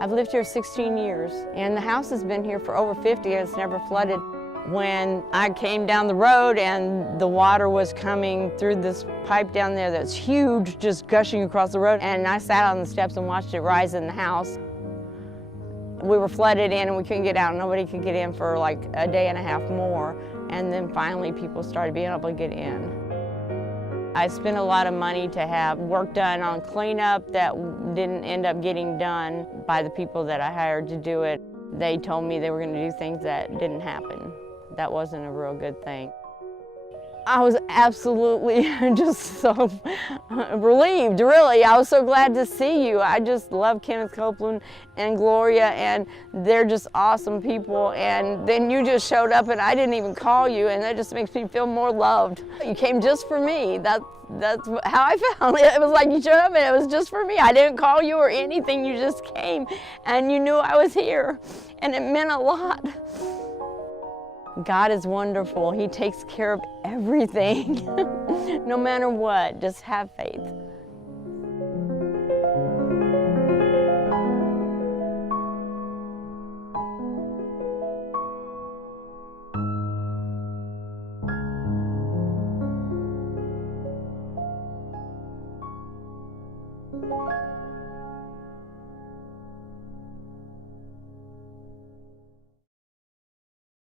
I've lived here 16 years, and the house has been here for over 50 and it's never flooded. When I came down the road and the water was coming through this pipe down there that's huge, just gushing across the road, and I sat on the steps and watched it rise in the house. We were flooded in and we couldn't get out. Nobody could get in for like a day and a half more, and then finally people started being able to get in. I spent a lot of money to have work done on cleanup that didn't end up getting done by the people that I hired to do it. They told me they were going to do things that didn't happen. That wasn't a real good thing. I was absolutely just so relieved, really. I was so glad to see you. I just love Kenneth, Copeland, and Gloria, and they're just awesome people. And then you just showed up and I didn't even call you, and that just makes me feel more loved. You came just for me. That's how I felt. It was like you showed up and it was just for me. I didn't call you or anything. You just came and you knew I was here, and it meant a lot. God is wonderful. He takes care of everything. No matter what, just have faith.